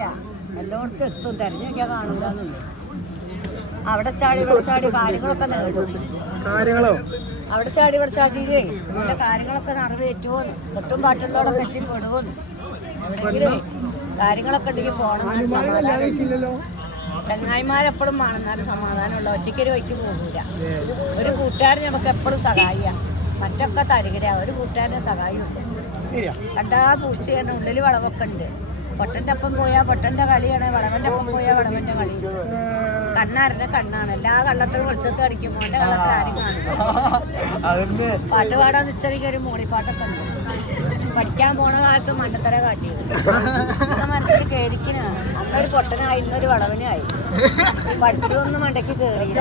ഇല്ല. എല്ലായിടത്തും എത്തും, തെരഞ്ഞു നോക്കിയാൽ കാണൂലെന്നുള്ളു. അവിടെ ചാടി ഇവിടെ ചാടി കാര്യങ്ങളൊക്കെ നേടും. അവിടെ ചാടി ഇവിടെ ചാടിയില്ലേ അതിന്റെ കാര്യങ്ങളൊക്കെ നിറവേറ്റുമോന്ന്, കെട്ടും പാട്ടുള്ളോടൊക്കെ എത്തിപ്പെടുമോന്ന്, എവിടെയെങ്കിലും കാര്യങ്ങളൊക്കെ ഉണ്ടെങ്കിൽ പോകണം. സമാധാനം ചങ്ങായിമാരെപ്പോഴും വേണമെന്നാലും സമാധാനമുള്ള, ഒറ്റയ്ക്കൊരു വഴിക്ക് പോകൂല. ഒരു കൂട്ടുകാരൻ നമുക്ക് എപ്പോഴും സഹായിക്കാം, മറ്റൊക്കെ തരികര. ഒരു കൂട്ടുകാരനെ സഹായമുണ്ട്. കണ്ടാ പൂച്ചയാണ്, ഉള്ളിൽ വളവൊക്കെ ഉണ്ട്. പൊട്ടൻ്റെ ഒപ്പം പോയാൽ പൊട്ടൻ്റെ കളിയാണ്, വളവൻ്റെ ഒപ്പം പോയാൽ വളവൻ്റെ കളി. കണ്ണാരൻ്റെ കണ്ണാണ്. എല്ലാ കള്ളത്തിലും വെളിച്ചത്ത് അടിക്കും. മോൻ്റെ കള്ളത്തിൽ ആരും കാണും. പാട്ട് പാടാൻ നിശ്ചയിക്ക് ഒരു മൂളിപ്പാട്ടൊക്കെ ഉണ്ട്. പഠിക്കാൻ പോണ കാലത്ത് മണ്ടത്തര കാട്ടിയത് മനസ്സിൽ കേരിക്കനാണ്. അന്നൊരു പൊട്ടനായി, ഇന്നൊരു വളവനായി. പഠിച്ചതൊന്നും മണ്ടയ്ക്ക് കയറിയില്ല.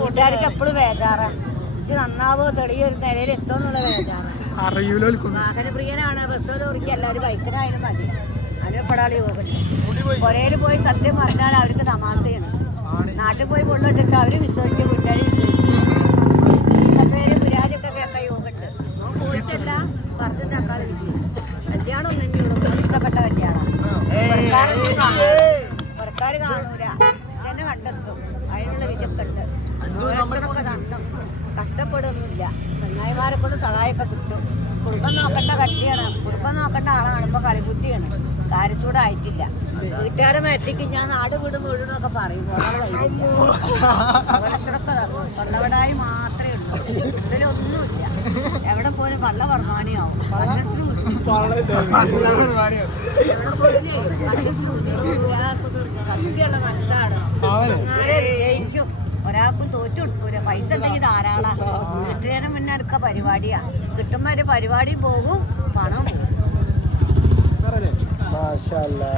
കൂട്ടുകാർക്ക് എപ്പോഴും വേജാറാ, ഇത് നന്നാവോ തെളിയോ ഒരു നിലയിൽ എത്തുമെന്നുള്ള വേജാറാണ്. വാഹനപ്രിയനാണ്. ബസ്സോ ലോറിക്ക് എല്ലാവരും ബൈക്കിനായാലും മതി. അനുഭവപ്പെടാതെ യോഗമില്ല. പുരയിൽ പോയി സത്യം പറഞ്ഞാൽ അവർക്ക് തമാശയാണ്. നാട്ടിൽ പോയി പൊള്ളിട്ടാൽ അവർ വിശ്വസിക്കും, വീട്ടുകാർ വിശ്വസിക്കും. ചീത്തപ്പേര് പുരാതിയൊക്കെ കേൾക്കാൻ യോഗമുണ്ട്. പോയിട്ടല്ല പറഞ്ഞിട്ടാക്കാതിരിക്കും. കല്യാണം ഒന്നും തന്നെയുള്ളൂ, ഇഷ്ടപ്പെട്ട കല്യാണം. പുറക്കാർ കാണൂല, ചെന്നെ കണ്ടെത്തും. അതിനുള്ള വിധൊക്കെ ഉണ്ട്. ഓരോരുത്തരൊക്കെ നടത്തും. കഷ്ടപ്പെടുന്നില്ല. ചങ്ങായിമാരെ കൊണ്ട് സഹായമൊക്കെ കിട്ടും. കുടുംബം നോക്കേണ്ട കട്ടിയാണ്. കുടുംബം നോക്കേണ്ട ആളാണുമ്പോൾ കളിബുദ്ധിയാണ്. കാര്യച്ചൂടായിട്ടില്ല. വീട്ടുകാരെ മാറ്റിക്ക് ഞാൻ നാട് വീടും വീടുന്നൊക്കെ പറയും. ലക്ഷണമൊക്കെ തന്നു. കൊള്ളവടായി മാത്രമേ ഉള്ളൂ. ഇതിലൊന്നുമില്ല. എവിടെ പോലും കള്ള വർമാണിയാവും. വർഷത്തിന് സത്യമുള്ള മനസ്സാണ്. ജയിക്കും. ഒരാൾക്കും തോറ്റു കൊടുക്കൂല. പൈസ ഉണ്ടെങ്കിൽ ധാരാളം. കിട്ടുന്നതിന് മുന്നേ അടുക്ക പരിപാടിയാണ്. കിട്ടുമ്പോൾ ഒരു പരിപാടി പോകും, പണം പോകും.